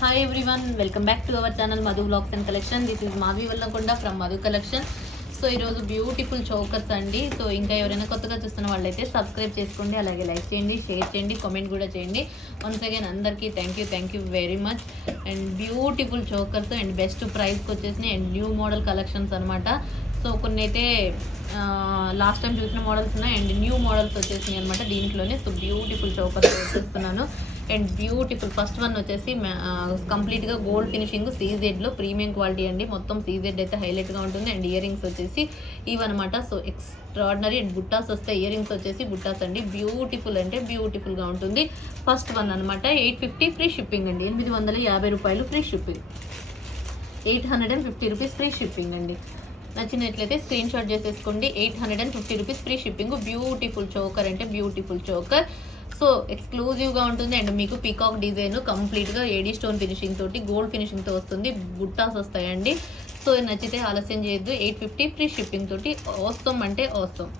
Hi everyone, welcome back to our channel Madhu Vlogs and Collection. This is Mavi Vallakonda from Madhu Collection. So ఈరోజు beautiful chokers అండి. So ఇంకా ఎవరైనా కొత్తగా చూస్తున్న వాళ్ళైతే subscribe చేసుకోండి, అలాగే లైక్ చేయండి, షేర్ చేయండి, కామెంట్ కూడా చేయండి. వన్స్ అగైన్ అందరికీ thank you very much. And beautiful chokers and best ప్రైస్కి వచ్చేసి అండ్ న్యూ మోడల్ కలెక్షన్స్ అనమాట. సో కొన్ని అయితే లాస్ట్ టైం చూసిన మోడల్స్ ఉన్నాయి అండ్ న్యూ మోడల్స్ వచ్చేసినాయి అనమాట దీంట్లోనే. సో బ్యూటిఫుల్ చౌకర్స్ వచ్చేస్తున్నాను. అండ్ బ్యూటిఫుల్ ఫస్ట్ వన్ వచ్చేసి కంప్లీట్గా గోల్డ్ ఫినిషింగ్ సీజెడ్లో ప్రీమియం క్వాలిటీ అండి. మొత్తం సీజెడ్ అయితే హైలైట్గా ఉంటుంది. అండ్ ఇయర్ రింగ్స్ వచ్చేసి ఇవన్నమాట. సో ఎక్స్ట్రాడినరీ అండ్ బుట్టాస్ వస్తాయి. ఇయర్ రింగ్స్ వచ్చేసి బుట్టాస్ అండి. బ్యూటిఫుల్ అంటే బ్యూటిఫుల్గా ఉంటుంది. ఫస్ట్ వన్ అనమాట 850 ఫ్రీ షిప్పింగ్ అండి. 850 రూపాయలు free shipping. 850 rupees free shipping అండి. నచ్చినట్లయితే స్క్రీన్ షాట్ చేసేసుకోండి. 850 rupees free shipping. Beautiful choker అంటే బ్యూటిఫుల్ చోకర్. సో ఎక్స్క్లూజివ్గా ఉంటుంది అండ్ మీకు పీకాక్ డిజైన్ కంప్లీట్గా ఏడీ స్టోన్ ఫినిషింగ్ తోటి గోల్డ్ ఫినిషింగ్తో వస్తుంది. బుట్టాస్ వస్తాయండి. సో నచ్చితే ఆలస్యం చేయొద్దు. 850 ఫ్రీ షిప్పింగ్ తోటి అవసరం అంటే అవసరం.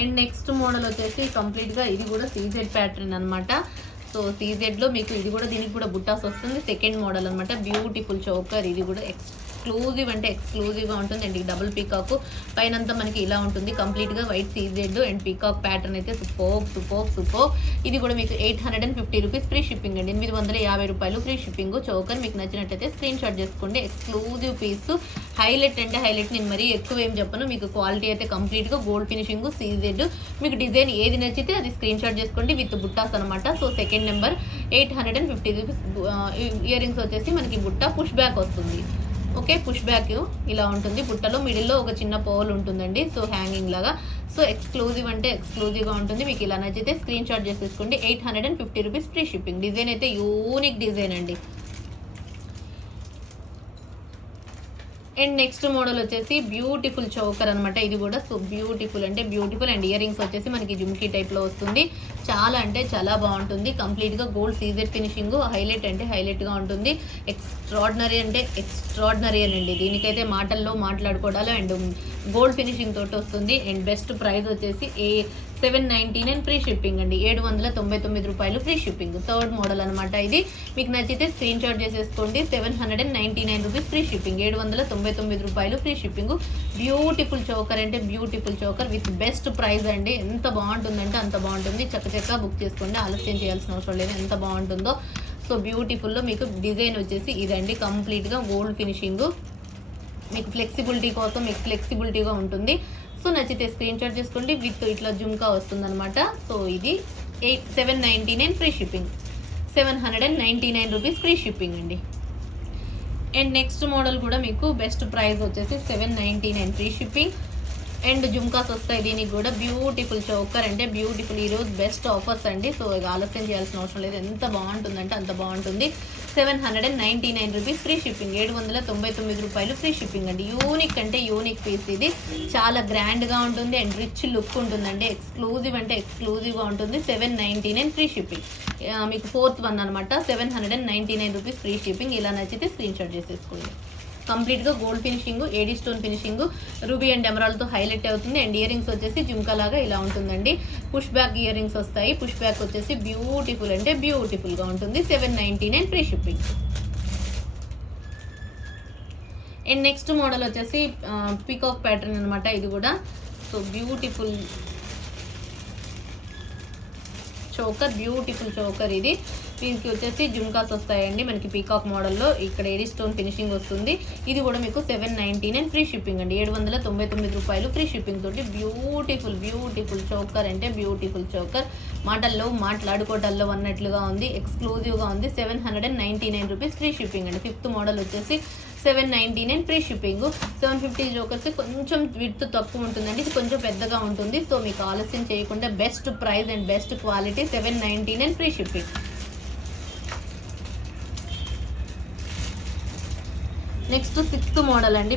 అండ్ నెక్స్ట్ మోడల్ వచ్చేసి కంప్లీట్గా ఇది కూడా సీజెడ్ ప్యాటర్న్ అనమాట. సో సీజెడ్లో మీకు ఇది కూడా దీనికి కూడా బుట్టాస్ వస్తుంది. సెకండ్ మోడల్ అనమాట. Beautiful choker. ఇది కూడా ఎక్స్క్లూజివ్ అంటే ఎక్స్క్లూజివ్గా ఉంటుంది. అండ్ డబుల్ పీకాక్ పైనంతా మనకి ఇలా ఉంటుంది. కంప్లీట్గా white CZ and peacock pattern అయితే సూపర్. ఇది కూడా మీకు 850 రూపీస్ ఫ్రీ షిప్పింగ్ అండి. 850 రూపాయలు ఫ్రీ షిప్పింగ్. చౌకర్ మీకు నచ్చినట్టయితే స్క్రీన్ షాట్ చేసుకోండి. Exclusive piece. హైలైట్ అంటే హైలైట్. నేను మరీ ఎక్కువ ఏం చెప్పను. మీకు క్వాలిటీ అయితే కంప్లీట్గా గోల్డ్ ఫినిషింగ్ సీజెడ్. మీకు డిజైన్ ఏది నచ్చితే అది స్క్రీన్ షాట్ చేసుకోండి విత్ బుట్టాస్ అనమాట. So second number 850 rupees. Ear rings వచ్చేసి మనకి బుట్ట పుష్ బ్యాక్ వస్తుంది. ఓకే, పుష్ బ్యాక్ ఇలా ఉంటుంది. బుట్టలో మిడిల్లో ఒక చిన్న పోల్ ఉంటుందండి. సో హ్యాంగింగ్ లాగా. సో ఎక్స్క్లూజివ్ అంటే ఎక్స్క్లూజివ్గా ఉంటుంది. మీకు ఇలా నచ్చితే స్క్రీన్ షాట్ చేసేసుకోండి. 850 రూపీస్ ఫ్రీ షిప్పింగ్. డిజైన్ అయితే యూనిక్ డిజైన్ అండి. అండ్ నెక్స్ట్ మోడల్ వచ్చేసి బ్యూటిఫుల్ చౌకర్ అనమాట. ఇది కూడా సో బ్యూటిఫుల్ అంటే బ్యూటిఫుల్. అండ్ ఇయర్ రింగ్స్ వచ్చేసి మనకి జుమ్కీ టైప్లో వస్తుంది. చాలా అంటే చాలా బాగుంటుంది. కంప్లీట్గా గోల్డ్ సీజెడ్ ఫినిషింగ్. హైలైట్ అంటే హైలైట్గా ఉంటుంది. ఎక్స్ట్రాడినరీ అంటే ఎక్స్ట్రాడినరీ అండి. దీనికైతే మాటల్లో మాట్లాడుకోవడాలు. అండ్ గోల్డ్ ఫినిషింగ్ తోటి వస్తుంది. అండ్ బెస్ట్ ప్రైస్ వచ్చేసి 799 ఫ్రీ షిప్పింగ్ అండి. 799 రూపాయలు ఫ్రీ షిప్పింగ్. థర్డ్ మోడల్ అనమాట. ఇది మీకు నచ్చితే స్క్రీన్ షాట్ చేసేసుకోండి. 799 రూపీస్ ఫ్రీ షిప్పింగ్. 799 రూపాయలు ఫ్రీ షిప్పింగ్. బ్యూటిఫుల్ చౌకర్ అంటే beautiful choker with best price అండి. ఎంత బాగుంటుందంటే అంత బాగుంటుంది. చక్కచక్క బుక్ చేసుకోండి. ఆలస్యం చేయాల్సిన అవసరం లేదు. ఎంత బాగుంటుందో. సో బ్యూటిఫుల్లో మీకు డిజైన్ వచ్చేసి ఇదండి. కంప్లీట్గా గోల్డ్ ఫినిషింగ్. మీకు ఫ్లెక్సిబిలిటీ కోసం మీకు ఫ్లెక్సిబిలిటీగా ఉంటుంది. సో నచ్చితే స్క్రీన్ షాట్ చేసుకోండి. విత్ ఇట్లా జుమ్కా వస్తుంది అనమాట. సో ఇది 799 free shipping. 799 rupees free shipping అండి. అండ్ నెక్స్ట్ మోడల్ కూడా మీకు బెస్ట్ ప్రైస్ వచ్చేసి 799 ఫ్రీ షిప్పింగ్. అండ్ జుమ్కాస్ వస్తాయి దీనికి కూడా. బ్యూటిఫుల్ చౌకర్ అంటే బ్యూటిఫుల్. ఈరోజు బెస్ట్ ఆఫర్స్ అండి. సో ఆలస్యం చేయాల్సిన అవసరం లేదు. ఎంత బాగుంటుందంటే అంత బాగుంటుంది. 799 రూపీస్ ఫ్రీ షిప్పింగ్. 799 రూపాయలు ఫ్రీ షిప్పింగ్ అండి. యూనిక్ అంటే యూనిక్ పీస్ ఇది. చాలా గ్రాండ్గా ఉంటుంది అండ్ రిచ్ లుక్ ఉంటుందండి. ఎక్స్క్లూజివ్ అంటే ఎక్స్క్లూజివ్గా ఉంటుంది. 799 ఫ్రీ షిప్పింగ్. మీకు ఫోర్త్ వన్ అనమాట. 799 రూపీస్ ఫ్రీ షిప్పింగ్. ఇలా నచ్చితే స్క్రీన్ షాట్ చేసేసుకోండి. కంప్లీట్గా gold finishing, AD stone finishing, ruby and ఎమరాల్డ్తో హైలైట్ అవుతుంది. అండ్ ఇయర్ రింగ్స్ వచ్చేసి జుమ్కా లాగా ఇలా ఉంటుందండి. పుష్ బ్యాక్ ఇయర్ రింగ్స్ వస్తాయి. పుష్ బ్యాక్ వచ్చేసి బ్యూటిఫుల్ అంటే బ్యూటిఫుల్గా ఉంటుంది. 799 free shipping. And next model వచ్చేసి పీకాక్ ప్యాటర్న్ అనమాట. ఇది కూడా so beautiful choker. Beautiful choker ఇది. దీనికి వచ్చేసి జుమ్కాస్ వస్తాయండి మనకి పీకాక్ మోడల్లో. ఇక్కడ ఏడీ స్టోన్ ఫినిషింగ్ వస్తుంది. ఇది కూడా మీకు 799 ఫ్రీ షిప్పింగ్ అండి. 799 రూపాయలు ఫ్రీ షిప్పింగ్ తోటి బ్యూటిఫుల్ చోకర్ అంటే బ్యూటిఫుల్ చోకర్. మాటల్లో మాట్లాడుకోవటాల్లో అన్నట్లుగా ఉంది. ఎక్స్క్లూజివ్గా ఉంది. 799 రూపీస్ ఫ్రీ షిప్పింగ్ అండి. ఫిఫ్త్ మోడల్ వచ్చేసి 799 ఫ్రీ షిప్పింగ్. 750 జోకర్స్ కొంచెం విడ్త్ తక్కువ ఉంటుందండి. ఇది కొంచెం పెద్దగా ఉంటుంది. సో మీకు ఆలస్యం చేయకుండా best price and best quality 799 free shipping. Next sixth model అండి.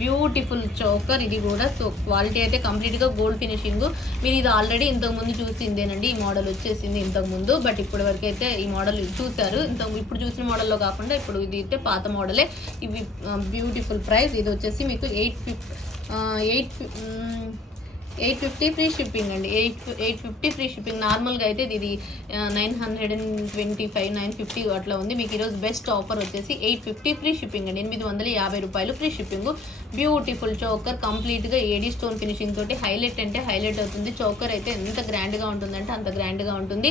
Beautiful choker. ఇది కూడా సో క్వాలిటీ అయితే కంప్లీట్గా గోల్డ్ ఫినిషింగ్. మీరు ఇది ఆల్రెడీ ఇంతకుముందు చూసిందేనండి. ఈ మోడల్ వచ్చేసింది ఇంతకుముందు. బట్ ఇప్పటి వరకు అయితే ఈ మోడల్ చూసారు. ఇప్పుడు చూసిన మోడల్లో కాకుండా ఇప్పుడు ఇది అయితే పాత మోడలే. ఇవి బ్యూటిఫుల్ ప్రైస్. ఇది వచ్చేసి మీకు 850 850 ఫ్రీ షిప్పింగ్ అండి. 850 ఫ్రీ షిప్పింగ్. నార్మల్గా అయితే ఇది 925 950 అట్లా ఉంది. మీకు ఈరోజు బెస్ట్ ఆఫర్ వచ్చేసి 850 ఫ్రీ షిప్పింగ్ అండి. 850 రూపాయలు ఫ్రీ షిప్పింగ్. బ్యూటిఫుల్ చోకర్, కంప్లీట్గా ఏడీ స్టోన్ ఫినిషింగ్ తోటి హైలైట్ అంటే హైలైట్ అవుతుంది. చోకర్ అయితే ఎంత గ్రాండ్గా ఉంటుందంటే అంత గ్రాండ్గా ఉంటుంది.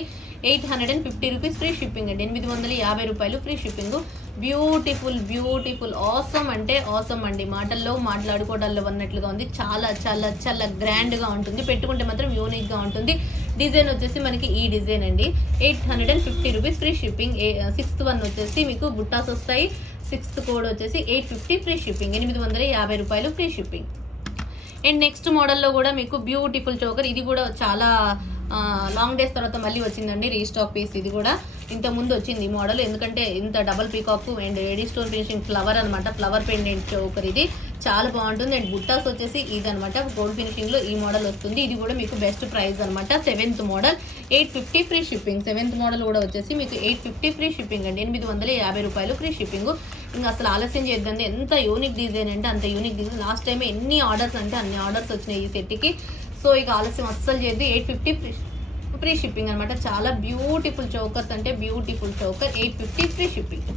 850 రూపీస్ ఫ్రీ షిప్పింగ్ అండి. 850 రూపాయలు free shipping. Beautiful beautiful awesome అంటే ఆసమ్ అండి. మాటల్లో మాట్లాడుకోవడాల్లో ఉన్నట్లుగా ఉంది. చాలా చాలా చాలా గ్రాండ్గా ఉంటుంది. పెట్టుకుంటే మాత్రం యూనిక్గా ఉంటుంది. డిజైన్ వచ్చేసి మనకి ఈ డిజైన్ అండి. 850 rupees free shipping. 6th one వచ్చేసి మీకు బుట్టాస్ వస్తాయి. 6th కోడ్ వచ్చేసి 850 ఫ్రీ షిప్పింగ్. 850 రూపాయలు ఫ్రీ షిప్పింగ్. అండ్ నెక్స్ట్ మోడల్లో కూడా మీకు బ్యూటిఫుల్ చోకర్. ఇది కూడా చాలా లాంగ్ డేస్ తర్వాత మళ్ళీ వచ్చిందండి రీస్టాక్ పీస్. ఇది కూడా ఇంత ముందు వచ్చింది ఈ మోడల్. ఎందుకంటే ఇంత double peacock and AD stone finishing flower అనమాట. ఫ్లవర్ పెండెంట్ చోకర్ ఇది చాలా బాగుంటుంది. అండ్ బుట్టాస్ వచ్చేసి ఇది అనమాట. గోల్డ్ ఫినిషింగ్ లో ఈ మోడల్ వస్తుంది. ఇది కూడా మీకు బెస్ట్ ప్రైస్ అనమాట. 7th model 850 free shipping. 7th model కూడా వచ్చేసి మీకు 850 ఫ్రీ షిప్పింగ్ అండి. 850 రూపాయలు ఫ్రీ షిప్పింగ్. ఇంకా అసలు ఆలస్యం చేద్దండి. ఎంత యూనిక్ డిజైన్ అంటే అంత యూనిక్ డిజైన్. లాస్ట్ టైం ఎన్ని ఆర్డర్స్ అంటే అన్ని ఆర్డర్స్ వచ్చినాయి ఈ సెట్కి. సో ఇక ఆలస్యం అస్సలు చేయద్దు. 850 ఫ్రీ షిప్పింగ్ అనమాట. చాలా బ్యూటిఫుల్ చోకర్స్ అంటే beautiful choker. 850 free shipping.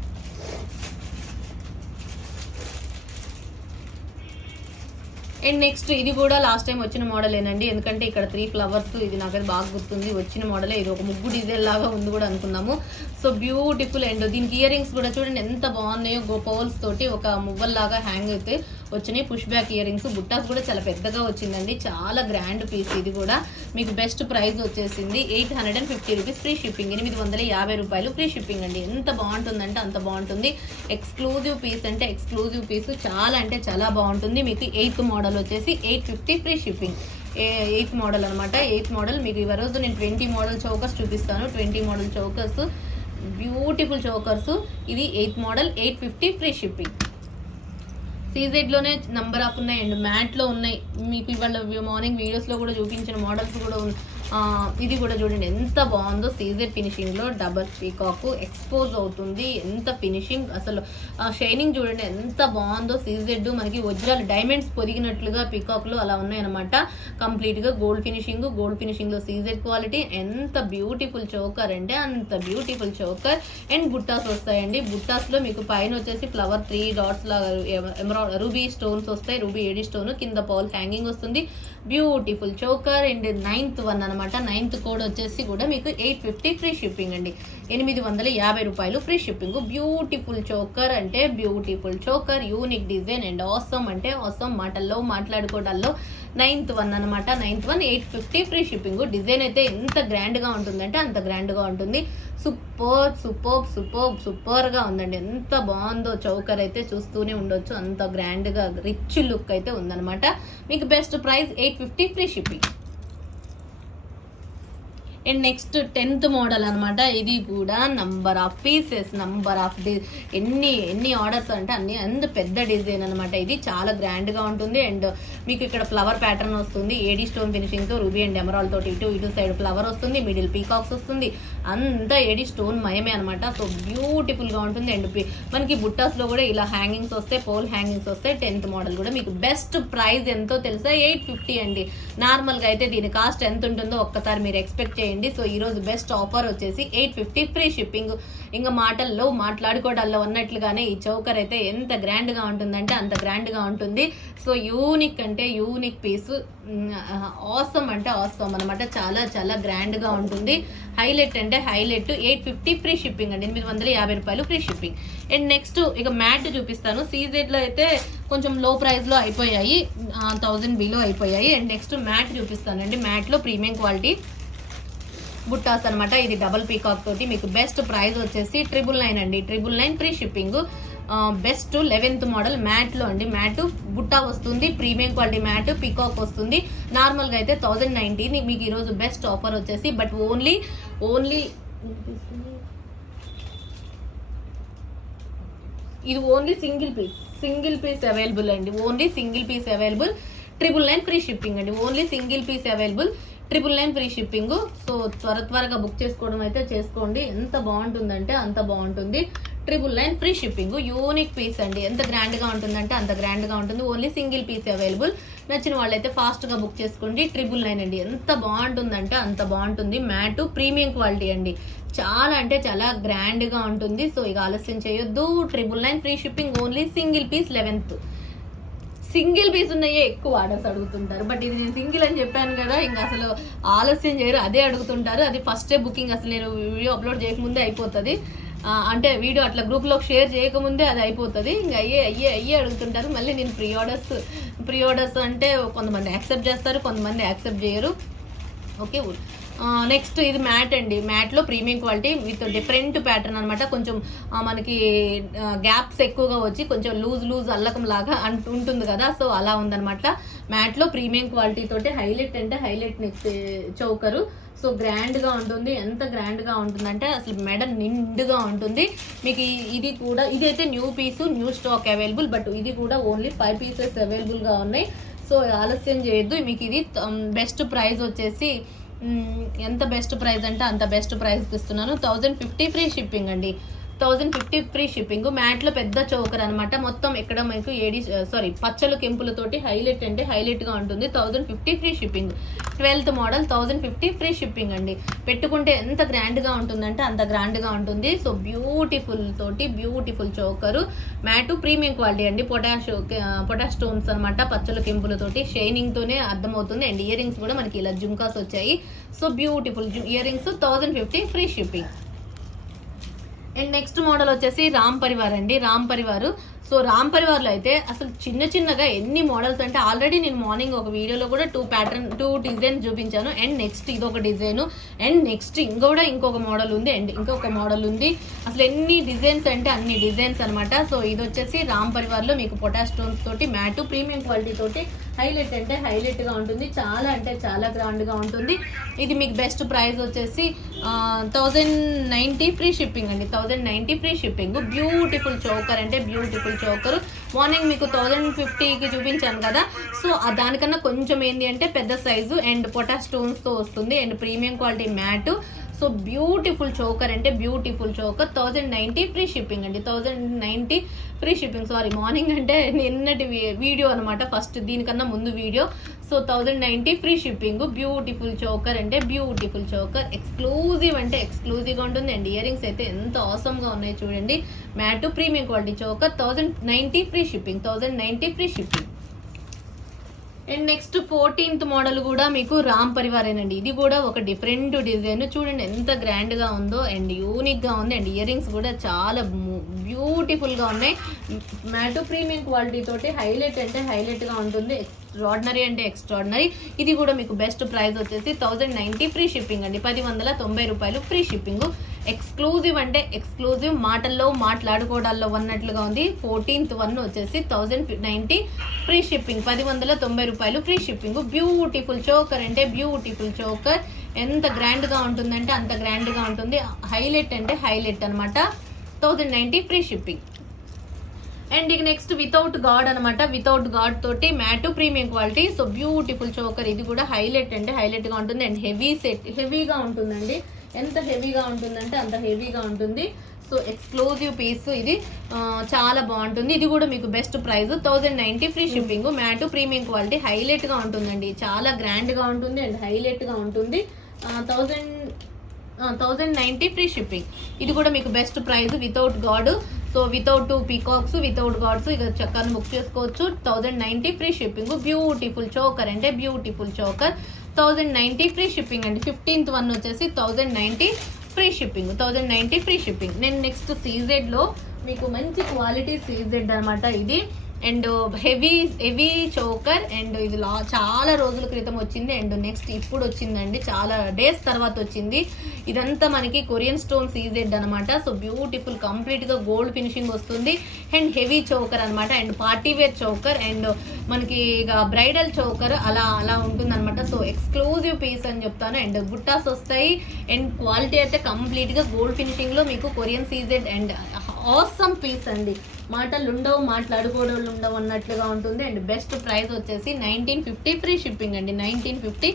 And next ఇది కూడా లాస్ట్ టైం వచ్చిన మోడలేనండి. ఎందుకంటే ఇక్కడ 3 ఫ్లవర్స్, ఇది నాకైతే బాగా గుర్తుంది. వచ్చిన మోడలే. ఇది ఒక ముగ్గు డిజైన్ లాగా ఉంది కూడా అనుకున్నాము. So beautiful. అండ్ దీనికి ఇయర్ రింగ్స్ కూడా చూడండి ఎంత బాగున్నాయో. పోల్స్ తోటి ఒక మువ్వల్లాగా హ్యాంగ్ అయితే వచ్చినాయి. Push back ear rings. బుట్టాస్ కూడా చాలా పెద్దగా వచ్చిందండి. చాలా గ్రాండ్ పీస్. ఇది కూడా మీకు బెస్ట్ ప్రైస్ వచ్చేసింది 850 రూపీస్ ఫ్రీ షిప్పింగ్. 850 రూపాయలు ఫ్రీ షిప్పింగ్ అండి. ఎంత బాగుంటుందంటే అంత బాగుంటుంది. ఎక్స్క్లూజివ్ పీస్ అంటే ఎక్స్క్లూజివ్ పీస్. చాలా అంటే చాలా బాగుంటుంది. మీకు 8th మోడల్ వచ్చేసి 850 ఫ్రీ షిప్పింగ్. 8th మోడల్ అనమాట. 8th మోడల్ మీకు ఈ రోజు నేను 20 మోడల్ చౌకర్స్ చూపిస్తాను. 20 మోడల్ చౌకర్స్, బ్యూటిఫుల్ చౌకర్స్. ఇది 8th మోడల్ 850 ఫ్రీ షిప్పింగ్. సీజెడ్లోనే నంబర్ ఆఫ్ ఉన్నాయి అండ్ మ్యాట్లో ఉన్నాయి. మీకు ఇవాళ మార్నింగ్ వీడియోస్లో కూడా చూపించిన మోడల్స్ కూడా ఇది కూడా చూడండి ఎంత బాగుందో. సీజెడ్ ఫినిషింగ్లో డబల్ పీకాక్ ఎక్స్పోజ్ అవుతుంది. ఎంత ఫినిషింగ్, అసలు షైనింగ్ చూడండి ఎంత బాగుందో. సీజెడ్ మనకి వజ్రాలు డైమండ్స్ పొదిగినట్లుగా పీకాక్లు అలా ఉన్నాయన్నమాట. కంప్లీట్గా గోల్డ్ ఫినిషింగ్. గోల్డ్ ఫినిషింగ్లో సీజెడ్ క్వాలిటీ. ఎంత బ్యూటిఫుల్ చోకర్ అంటే అంత బ్యూటిఫుల్ చోకర్. అండ్ బుట్టాస్ వస్తాయండి. బుట్టాస్లో మీకు పైన వచ్చేసి ఫ్లవర్ 3 డాట్స్ లాగా రూబీ స్టోన్స్ వస్తాయి. రూబీ ఏడీ స్టోన్, కింద పౌల్ హ్యాంగింగ్ వస్తుంది. Beautiful choker. And 9th one అనమాట. 9th కోడ్ వచ్చేసి కూడా మీకు 850 ఫ్రీ షిప్పింగ్ అండి. 850 రూపాయలు ఫ్రీ షిప్పింగ్. బ్యూటిఫుల్ చోకర్ అంటే beautiful choker. Unique design and awesome అంటే ఆసమ్. మాటల్లో మాట్లాడుకోవడాల్లో 9th వన్ అనమాట. 9th one 850 free shipping. Design అయితే ఎంత గ్రాండ్గా ఉంటుందంటే అంత గ్రాండ్గా ఉంటుంది. సూపర్ సూపర్ సూపర్ సూపర్గా ఉందండి. ఎంత బాగుందో చౌకర్ అయితే చూస్తూనే ఉండొచ్చు. అంత గ్రాండ్గా రిచ్ లుక్ అయితే ఉందన్నమాట. మీకు best price 850 free shipping. And next 10th model అనమాట. ఇది కూడా number of pieces, number of ఎన్ని ఆర్డర్స్ అంటే అన్ని అంత పెద్ద డిజైన్ అనమాట. ఇది చాలా గ్రాండ్గా ఉంటుంది. అండ్ మీకు ఇక్కడ ఫ్లవర్ ప్యాటర్న్ వస్తుంది. ఏడీ స్టోన్ ఫినిషింగ్తో రూబీ అండ్ ఎమరాల్డ్ తోటి ఇటు సైడ్ ఫ్లవర్ వస్తుంది. మిడిల్ పీకాక్స్ వస్తుంది. అంతా ఏడీ స్టోన్ మయమే అనమాట. సో బ్యూటిఫుల్గా ఉంటుంది. అండ్ మనకి బుట్టాస్లో కూడా ఇలా హ్యాంగింగ్స్ వస్తాయి. పోల్ హ్యాంగింగ్స్ వస్తాయి. 10th మోడల్ కూడా మీకు బెస్ట్ ప్రైస్ ఎంతో తెలుసా? 850 అండి. నార్మల్గా అయితే దీని కాస్ట్ ఎంత ఉంటుందో ఒక్కసారి మీరు ఎక్స్పెక్ట్ చేయండి. సో ఈరోజు బెస్ట్ ఆఫర్ వచ్చేసి 850 ఫ్రీ షిప్పింగ్. ఇంకా మాటల్లో మాట్లాడుకోవడాల్లో ఉన్నట్లుగానే ఈ చౌకర్ అయితే ఎంత గ్రాండ్గా ఉంటుందంటే అంత గ్రాండ్గా ఉంటుంది. సో యూనిక్ అంటే యూనిక్ పీస్. ఆసమ్ అంటే ఆసమ్ అనమాట. చాలా చాలా గ్రాండ్గా ఉంటుంది. హైలైట్ అంటే హైలైట్. 850 ఫ్రీ షిప్పింగ్ అండి. 850 రూపాయలు ఫ్రీ షిప్పింగ్. అండ్ నెక్స్ట్ ఇక మ్యాట్ చూపిస్తాను. సీజెడ్లో అయితే కొంచెం లో ప్రైస్లో అయిపోయాయి. 1000 బిలో అయిపోయాయి. అండ్ నెక్స్ట్ మ్యాట్ చూపిస్తానండి. మ్యాట్లో ప్రీమియం క్వాలిటీ బుట్టాస్ అనమాట. ఇది డబల్ పీకాక్ తోటి మీకు బెస్ట్ ప్రైస్ వచ్చేసి 999 అండి. 999 free shipping. Best 11th model మ్యాట్లో అండి. మ్యాట్ బుట్టా వస్తుంది. ప్రీమియం క్వాలిటీ మ్యాట్ పీకాక్ వస్తుంది. నార్మల్గా అయితే 1090. మీకు ఈరోజు బెస్ట్ ఆఫర్ వచ్చేసి బట్ ఓన్లీ ఇది ఓన్లీ సింగిల్ పీస్ అవైలబుల్ అండి. Only single piece available. 999 free shipping అండి. Only single piece available. 999 free shipping. So త్వరగా బుక్ చేసుకోవడం అయితే చేసుకోండి. ఎంత బాగుంటుందంటే అంత బాగుంటుంది. 999 ఫ్రీ షిప్పింగ్. యూనిక్ పీస్ అండి, ఎంత గ్రాండ్గా ఉంటుందంటే అంత గ్రాండ్గా ఉంటుంది. Only single piece available. నచ్చిన వాళ్ళైతే ఫాస్ట్గా బుక్ చేసుకోండి. 999 అండి, ఎంత బాగుంటుందంటే అంత బాగుంటుంది. మ్యాటు ప్రీమియం క్వాలిటీ అండి, చాలా అంటే చాలా గ్రాండ్గా ఉంటుంది. సో ఇక ఆలస్యం చేయొద్దు. 999 free shipping. Only single piece 11th. Single piece ఉన్నాయే ఎక్కువ ఆర్డర్స్ అడుగుతుంటారు, బట్ ఇది నేను సింగిల్ అని చెప్పాను కదా, ఇంకా అసలు ఆలస్యం చేయరు, అదే అడుగుతుంటారు. అది ఫస్టే బుకింగ్, అసలు నేను వీడియో అప్లోడ్ చేయకముందే అయిపోతుంది. అంటే వీడియో అట్లా గ్రూప్లో షేర్ చేయకముందే అది అయిపోతుంది. ఇంకా అయ్యే అడుగుతుంటారు. మళ్ళీ నేను ప్రీ ఆర్డర్స్ అంటే కొంతమంది యాక్సెప్ట్ చేస్తారు, కొంతమంది యాక్సెప్ట్ చేయరు. ఓకే. నెక్స్ట్ ఇది మ్యాట్ అండి. మ్యాట్లో premium quality with different pattern అనమాట. కొంచెం మనకి గ్యాప్స్ ఎక్కువగా వచ్చి కొంచెం లూజ్ అల్లకం లాగా ఉంటుంది కదా, సో అలా ఉందనమాట. మ్యాట్లో ప్రీమియం క్వాలిటీ తోటి హైలైట్ అంటే హైలైట్ నెక్స్ట్ చౌకరు. సో గ్రాండ్గా ఉంటుంది. ఎంత గ్రాండ్గా ఉంటుందంటే అసలు మెడ నిండుగా ఉంటుంది. మీకు ఇది కూడా, ఇదైతే new piece, new stock available, but ఇది కూడా ఓన్లీ 5 పీసెస్ అవైలబుల్గా ఉన్నాయి. సో ఆలస్యం చేయొద్దు. మీకు ఇది బెస్ట్ ప్రైస్ వచ్చేసి ఎంత బెస్ట్ ప్రైస్ అంటే అంత బెస్ట్ ప్రైస్కి ఇస్తున్నాను. 1050 ఫ్రీ షిప్పింగ్ అండి. 1050 ఫ్రీ షిప్పింగ్. మ్యాట్లో పెద్ద చౌకర్ అనమాట. మొత్తం ఇక్కడ మీకు పచ్చలు కెంపులతోటి హైలైట్ అంటే హైలైట్గా ఉంటుంది. 1050 free shipping. 12th model 1050 free shipping అండి. పెట్టుకుంటే ఎంత గ్రాండ్గా ఉంటుందంటే అంత గ్రాండ్గా ఉంటుంది. So beautiful choker. Mat premium quality అండి. పొటాష్ స్టోన్స్ అనమాట, పచ్చలు కెంపులతోటి షైనింగ్తోనే అర్థమవుతుంది. అండ్ ఇయర్ రింగ్స్ కూడా మనకి ఇలా జుంకాస్ వచ్చాయి. So beautiful ear rings. 1050 free shipping. And next model వచ్చేసి రామ్ పరివార్ అండి. రామ్ పరివారు. సో రామ్ పరివార్లో అయితే అసలు చిన్నగా ఎన్ని మోడల్స్ అంటే, ఆల్రెడీ నేను మార్నింగ్ ఒక వీడియోలో కూడా 2 డిజైన్ చూపించాను. అండ్ నెక్స్ట్ ఇదొక డిజైన్, అండ్ నెక్స్ట్ ఇంకొక మోడల్ ఉంది, అండ్ ఇంకొక మోడల్ ఉంది. అసలు ఎన్ని డిజైన్స్ అంటే అన్ని డిజైన్స్ అనమాట. సో ఇది వచ్చేసి రామ్ పరివార్లో మీకు పొటాష్ స్టోన్స్ తోటి మ్యాటు ప్రీమియం క్వాలిటీ తోటి హైలైట్ అంటే హైలైట్గా ఉంటుంది. చాలా అంటే చాలా గ్రాండ్గా ఉంటుంది. ఇది మీకు బెస్ట్ ప్రైస్ వచ్చేసి 1090 ఫ్రీ షిప్పింగ్ అండి. 1090 ఫ్రీ షిప్పింగ్. బ్యూటిఫుల్ చౌకర్ అంటే బ్యూటిఫుల్ చౌకర్. మార్నింగ్ మీకు 1050కి చూపించాను కదా, సో దానికన్నా కొంచెం ఏంటి అంటే పెద్ద సైజు అండ్ పొటాష్ స్టోన్స్తో వస్తుంది. And premium quality mat. So beautiful choker అంటే బ్యూటిఫుల్ చౌకర్. 1090 ఫ్రీ షిప్పింగ్ అండి. 1090 ఫ్రీ షిప్పింగ్. మార్నింగ్ అంటే నిన్నటి వీడియో అనమాట, ఫస్ట్ దీనికన్నా ముందు video. So 1090 free shipping. Beautiful choker అంటే బ్యూటిఫుల్ చౌకర్. ఎక్స్క్లూజివ్ అంటే ఎక్స్క్లూజివ్గా ఉంటుంది. అండ్ ఇయర్ రింగ్స్ అయితే ఎంత ఆసమ్గా ఉన్నాయి చూడండి. Mat premium quality choker. 1090 free shipping. 1090 free shipping. And next 14th model కూడా మీకు రామ్ పరివారేనండి. ఇది కూడా ఒక డిఫరెంట్ డిజైన్. చూడండి ఎంత గ్రాండ్గా ఉందో అండ్ యూనిక్గా ఉంది. అండ్ ఇయర్ రింగ్స్ కూడా చాలా బ్యూటిఫుల్గా ఉన్నాయి. మ్యాటు ప్రీమియం క్వాలిటీ తోటి హైలైట్ అంటే హైలైట్గా ఉంటుంది. ఎక్స్ట్రాడినరీ అంటే ఎక్స్ట్రాడినరీ. ఇది కూడా మీకు బెస్ట్ ప్రైస్ వచ్చేసి 1090 ఫ్రీ షిప్పింగ్ అండి. 1090 రూపాయలు ఫ్రీ షిప్పింగ్. ఎక్స్క్లూజివ్ అంటే ఎక్స్క్లూజివ్, మాటల్లో మాట్లాడుకోవడాల్లో ఉన్నట్లుగా ఉంది. 14th వన్ వచ్చేసి 1090 ఫ్రీ షిప్పింగ్. 1090 రూపాయలు ఫ్రీ షిప్పింగ్. బ్యూటిఫుల్ చోకర్ అంటే బ్యూటిఫుల్ చోకర్. ఎంత గ్రాండ్గా ఉంటుందంటే అంత గ్రాండ్గా ఉంటుంది. హైలైట్ అంటే హైలైట్ అనమాట. 1090 ఫ్రీ షిప్పింగ్. అండ్ ఇక నెక్స్ట్ వితౌట్ గాడ్ అనమాట. వితౌట్ గాడ్ తోటి mat premium quality. So beautiful choker. ఇది కూడా హైలైట్ అంటే హైలైట్గా ఉంటుంది. అండ్ హెవీగా ఉంటుందండి. ఎంత హెవీగా ఉంటుందంటే అంత హెవీగా ఉంటుంది. సో ఎక్స్క్లూజివ్ పీస్ ఇది, చాలా బాగుంటుంది. ఇది కూడా మీకు best price 1090 free shipping. Mat premium quality హైలైట్గా ఉంటుందండి. చాలా గ్రాండ్గా ఉంటుంది అండ్ హైలైట్గా ఉంటుంది. 1090 ఫ్రీ షిప్పింగ్. ఇది కూడా మీకు best price without God. So without 2 peacocks, without gods ఇక చక్కర్ని బుక్ చేసుకోవచ్చు. 1090 ఫ్రీ షిప్పింగ్. బ్యూటిఫుల్ చోకర్ అంటే బ్యూటిఫుల్ చోకర్. 1090 ఫ్రీ షిప్పింగ్ అండి. 15th వన్ వచ్చేసి 1090 ఫ్రీ షిప్పింగ్. 1090 free shipping. నేను నెక్స్ట్ సీజెడ్లో మీకు మంచి క్వాలిటీ సీజెడ్ అనమాట ఇది. And heavy choker. అండ్ ఇది చాలా రోజుల క్రితం వచ్చింది. అండ్ నెక్స్ట్ ఇప్పుడు వచ్చిందండి, చాలా డేస్ తర్వాత వచ్చింది. ఇదంతా మనకి కొరియన్ స్టోన్ సీజెడ్ అనమాట. సో బ్యూటిఫుల్ కంప్లీట్గా గోల్డ్ ఫినిషింగ్ వస్తుంది. అండ్ హెవీ చోకర్ అనమాట. And party wear choker. And మనకి ఇక బ్రైడల్ చోకర్ అలా ఉంటుంది అనమాట. సో ఎక్స్క్లూజివ్ పీస్ అని చెప్తాను. అండ్ బుట్టాస్ వస్తాయి. అండ్ క్వాలిటీ అయితే కంప్లీట్గా గోల్డ్ ఫినిషింగ్లో మీకు Korean CZ. And awesome piece అండి. మాటలు ఉండవు, మాట్లాడుకోవడం ఉండవు అన్నట్లుగా ఉంటుంది. అండ్ బెస్ట్ ప్రైస్ వచ్చేసి 1950 ఫ్రీ షిప్పింగ్ అండి. 1950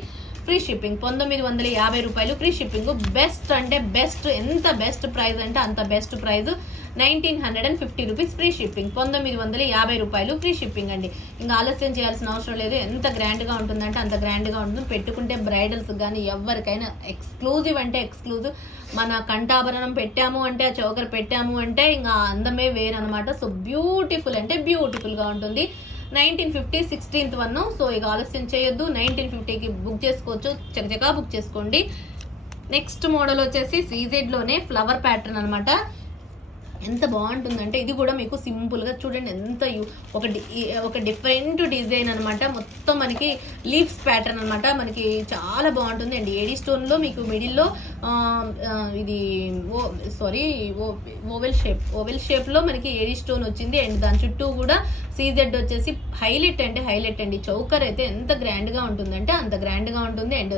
ఫ్రీ షిప్పింగ్. 1950 రూపాయలు ఫ్రీ షిప్పింగ్. బెస్ట్ అంటే బెస్ట్, ఎంత బెస్ట్ ప్రైస్ అంటే అంత best price. 1950 rupees free shipping, 1950 రూపాయలు ఫ్రీ షిప్పింగ్ అండి. ఇంకా ఆలస్యం చేయాల్సిన అవసరం లేదు. ఎంత గ్రాండ్గా ఉంటుందంటే అంత గ్రాండ్గా ఉంటుంది. పెట్టుకుంటే బ్రైడల్స్ కానీ ఎవరికైనా ఎక్స్క్లూజివ్ అంటే ఎక్స్క్లూజివ్. మన కంఠాభరణం పెట్టాము అంటే, ఆ చౌకర్ పెట్టాము అంటే ఇంకా అందమే వేరనమాట. సో బ్యూటిఫుల్ అంటే బ్యూటిఫుల్గా ఉంటుంది. 1950 16th 1. సో ఇక ఆలస్యం చేయొద్దు, 1950కి బుక్ చేసుకోవచ్చు, చకచకా బుక్ చేసుకోండి. నెక్స్ట్ మోడల్ వచ్చేసి సీజెడ్లోనే ఫ్లవర్ ప్యాటర్న్ అనమాట. ఎంత బాగుంటుందంటే ఇది కూడా మీకు సింపుల్గా చూడండి, ఎంత ఒక డిఫరెంట్ డిజైన్ అనమాట. మొత్తం మనకి లీవ్స్ ప్యాటర్న్ అనమాట. మనకి చాలా బాగుంటుంది అండి. ఏడీ స్టోన్లో మీకు మిడిల్లో ఇది ఓవెల్ షేప్లో మనకి ఏడీ స్టోన్ వచ్చింది. అండ్ దాని చుట్టూ కూడా సీజెడ్ వచ్చేసి హైలైట్ అండి. చౌకర్ అయితే ఎంత గ్రాండ్గా ఉంటుందంటే అంత గ్రాండ్గా ఉంటుంది. అండ్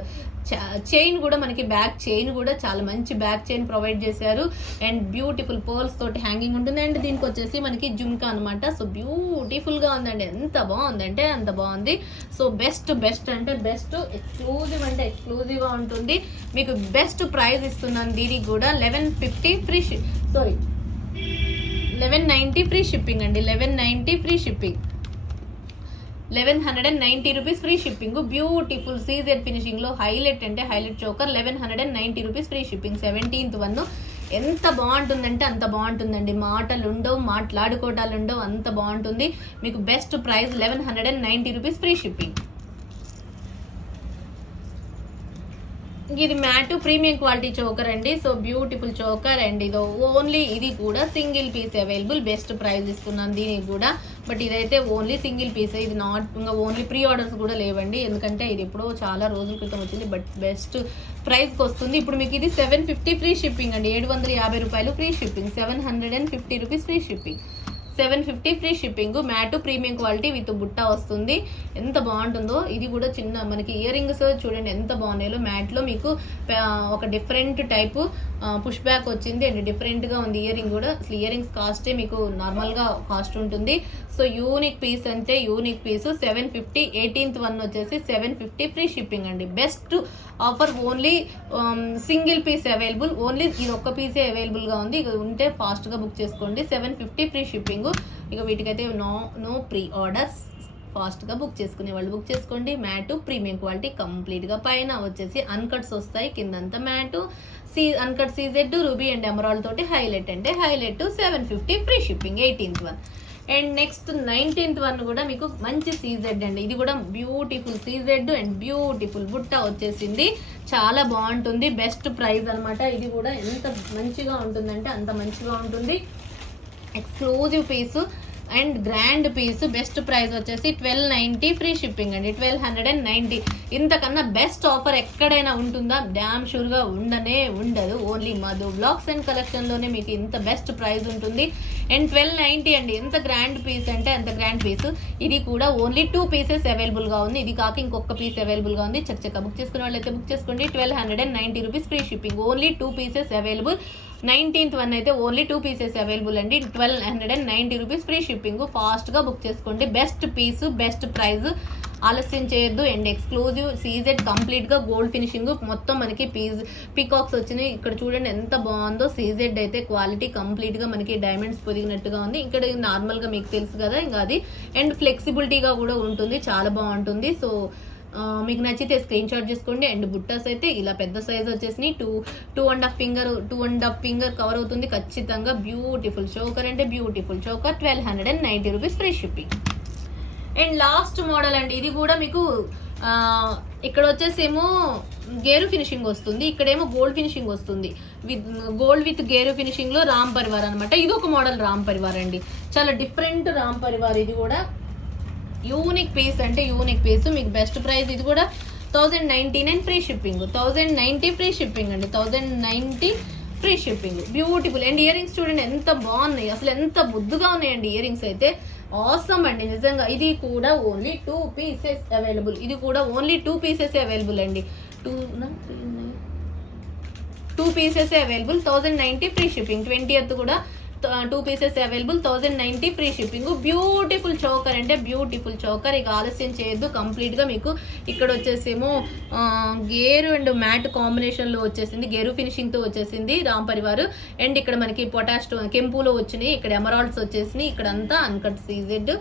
చైన్ కూడా మనకి బ్యాక్ చైన్ కూడా చాలా మంచి బ్యాక్ చైన్ ప్రొవైడ్ చేశారు. అండ్ బ్యూటిఫుల్ పర్ల్స్ తోటి హ్యాంగింగ్ ఉంటుంది. అండ్ దీనికి వచ్చేసి మనకి జుమ్కా అనమాట. సో బ్యూటిఫుల్గా ఉందండి, ఎంత బాగుందంటే అంత బాగుంది. సో బెస్ట్ అంటే బెస్ట్, ఎక్స్క్లూజివ్ అంటే ఎక్స్క్లూజివ్గా ఉంటుంది. మీకు బెస్ట్ ప్రైస్ ఇస్తున్నాను దీనికి కూడా. 1190 ఫ్రీ షిప్పింగ్ అండి. 1190 free shipping, 1190 rupees free shipping. Beautiful CZ ఫినిషింగ్లో హైలైట్ అంటే highlight choker, 1190 rupees free shipping. 17th 1. ఎంత బాగుంటుందంటే అంత బాగుంటుందండి. మాటలు ఉండవు, మాట్లాడుకోవటాలు ఉండవు, అంత బాగుంటుంది. మీకు best price 1190 rupees free shipping. ఇది మ్యాట్ ప్రీమియం క్వాలిటీ చోకర్ అండి. సో బ్యూటిఫుల్ చోకర్ అండ్ ఇది కూడా single piece available. Best price ఇస్తున్నాను దీనికి కూడా. బట్ ఇదైతే ఓన్లీ సింగిల్ పీస్, ఇది నాట్ ఇంకా ఓన్లీ ప్రీ ఆర్డర్స్ కూడా లేవండి. ఎందుకంటే ఇది ఎప్పుడో చాలా రోజుల క్రితం వచ్చింది. బట్ బెస్ట్ ప్రైస్కి వస్తుంది. ఇప్పుడు మీకు ఇది 750 ఫ్రీ షిప్పింగ్ అండి. 750 రూపాయలు free shipping, 750 rupees free shipping, 750 free shipping. Mat premium quality with బుట్ట వస్తుంది. ఎంత బాగుంటుందో. ఇది కూడా చిన్న మనకి ఇయర్ రింగ్స్ చూడండి ఎంత బాగున్నాయో. మ్యాట్లో మీకు ఒక డిఫరెంట్ టైపు పుష్ బ్యాక్ వచ్చింది అండ్ డిఫరెంట్గా ఉంది ఇయర్ రింగ్ కూడా. అసలు ఇయర్ రింగ్స్ కాస్టే మీకు నార్మల్గా కాస్ట్ ఉంటుంది. సో యూనిక్ పీస్ అంటే యూనిక్ పీసు 750. 18th 1 వచ్చేసి 750 ఫ్రీ షిప్పింగ్ అండి. Best offer. Only single piece available. Only ఇది ఒక్క పీసే అవైలబుల్గా ఉంది. ఇక ఉంటే ఫాస్ట్గా బుక్ చేసుకోండి. 750 ఫ్రీ షిప్పింగ్. ఇక వీటికైతే నో ప్రీ ఆర్డర్స్. ఫాస్ట్గా బుక్ చేసుకునే వాళ్ళు బుక్ చేసుకోండి. మ్యాటు ప్రీమియం క్వాలిటీ కంప్లీట్గా. పైన వచ్చేసి అన్కట్స్ వస్తాయి, కిందంతా mat uncut CZ ruby and emerald తోటి హైలైట్ అంటే highlight. 750 free shipping. 18th 1. And next 19th 1 కూడా మీకు మంచి సీజెడ్ అండి. ఇది కూడా బ్యూటిఫుల్ సీజెడ్ అండ్ బ్యూటిఫుల్ బుట్ట వచ్చేసింది. చాలా బాగుంటుంది. బెస్ట్ ప్రైస్ అనమాట. ఇది కూడా ఎంత మంచిగా ఉంటుందంటే అంత మంచిగా ఉంటుంది. Exclusive piece and grand piece. Best price వచ్చేసి 1290 ఫ్రీ షిప్పింగ్ అండి. 1290. ఇంతకన్నా బెస్ట్ ఆఫర్ ఎక్కడైనా ఉంటుందా? డ్యామ్ షూర్గా ఉండదు. ఓన్లీ మధు బ్లాగ్స్ అండ్ కలెక్షన్లోనే మీకు ఇంత బెస్ట్ ప్రైస్ ఉంటుంది. అండ్ 1290 అండి. ఎంత గ్రాండ్ పీస్ అంటే అంత గ్రాండ్ పీస్. ఇది కూడా ఓన్లీ 2 పీసెస్ అవైలబుల్గా ఉంది. ఇది కాక ఇంకొక పీస్ అవైలబుల్గా ఉంది. చక్కగా బుక్ చేసుకునే వాళ్ళైతే బుక్ చేసుకోండి. 1290 rupees free shipping. Only 2 pieces available. 19th 1 అయితే ఓన్లీ 2 పీసెస్ అవైలబుల్ అండి. 1290 రూపీస్ ఫ్రీ షిప్పింగ్. ఫాస్ట్గా బుక్ చేసుకోండి. బెస్ట్ పీసు, బెస్ట్ ప్రైస్. ఆలస్యం చేయొద్దు. అండ్ ఎక్స్క్లూజివ్ సీజెడ్ కంప్లీట్గా గోల్డ్ ఫినిషింగ్. మొత్తం మనకి పీకాక్స్ వచ్చినాయి. ఇక్కడ చూడండి ఎంత బాగుందో. సీజెడ్ అయితే క్వాలిటీ కంప్లీట్గా మనకి డైమండ్స్ పొదిగినట్టుగా ఉంది. ఇక్కడ నార్మల్గా మీకు తెలుసు కదా ఇంకా అది. అండ్ ఫ్లెక్సిబిలిటీగా కూడా ఉంటుంది, చాలా బాగుంటుంది. సో మీకు నచ్చితే స్క్రీన్ షాట్ చేసుకోండి. అండ్ బుట్టాస్ అయితే ఇలా పెద్ద సైజ్ వచ్చేసి 2.5 ఫింగర్ కవర్ అవుతుంది ఖచ్చితంగా. బ్యూటిఫుల్ చోకర్ అంటే beautiful choker. 1290 rupees free shipping. And last model అండి. ఇది కూడా మీకు ఇక్కడ వచ్చేసేమో గేరు ఫినిషింగ్ వస్తుంది, ఇక్కడేమో గోల్డ్ ఫినిషింగ్ వస్తుంది. గోల్డ్ విత్ గేరు ఫినిషింగ్ లో రామ్ పరివార్ అనమాట. ఇది ఒక మోడల్ రామ్ పరివార్ అండి. చాలా డిఫరెంట్ రామ్ పరివార్. ఇది కూడా యూనిక్ పీస్ అంటే యూనిక్ పీస్. మీకు బెస్ట్ ప్రైస్ ఇది కూడా 1099 ఫ్రీ షిప్పింగ్. 1090 ఫ్రీ షిప్పింగ్ అండి. 1090 free shipping. Beautiful. And ear rings చూడండి ఎంత బాగున్నాయి, అసలు ఎంత ముద్దుగా ఉన్నాయండి ఇయర్ రింగ్స్ అయితే. ఆసమ్ అండి నిజంగా. ఇది కూడా ఓన్లీ 2 పీసెస్ అవైలబుల్. ఇది కూడా ఓన్లీ 2 పీసెస్ అవైలబుల్ అండి. 2 pieces available. 1090 free shipping. 20th కూడా 2 pieces available, 1090 free shipping. Beautiful choker అంటే బ్యూటిఫుల్ చోకర్. ఇక ఆలస్యం చేయొద్దు. కంప్లీట్గా మీకు ఇక్కడ వచ్చేసేమో గేరు అండ్ మ్యాట్ కాంబినేషన్లో వచ్చేసింది, గేరు ఫినిషింగ్తో వచ్చేసింది రామ్ పరివార్. అండ్ ఇక్కడ మనకి పొటాష్ కెంపులో వచ్చినాయి, ఇక్కడ ఎమరాల్డ్స్ వచ్చేసినాయి, ఇక్కడ అంతా uncut CZ.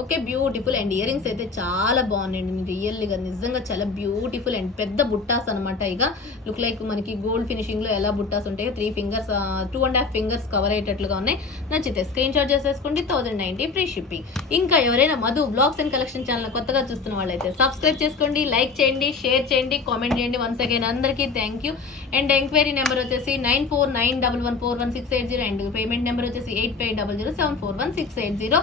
Okay, beautiful. And ear rings అయితే చాలా బాగున్నాయండి, రియల్గా నిజంగా చాలా బ్యూటిఫుల్. అండ్ పెద్ద బుట్టాస్ అనమాట. ఇక లుక్ లైక్ మనకి గోల్డ్ ఫినిషింగ్లో ఎలా బుట్టాస్ ఉంటాయో 3 ఫింగర్స్ 2.5 ఫింగర్స్ కవర్ అయ్యేటట్లుగా ఉన్నాయి. నచ్చితే స్క్రీన్ షాట్ చేసేసుకోండి, 1090 ఫ్రీ షిప్పింగ్. ఇంకా ఎవరైనా Madhu blogs and collection channel కొత్తగా చూస్తున్న వాళ్ళైతే సబ్స్క్రైబ్ చేసుకోండి, లైక్ చేయండి, షేర్ చేయండి, కామెంట్ చేయండి. వన్స్ అగైన్ అందరికీ thank you. And enquiry number వచ్చేసి 9491141680 అండ్ పేమెంట్ నెంబర్ వచ్చేసి 8500741680.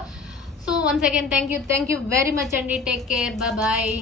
So once again thank you very much అండి. Take care, bye.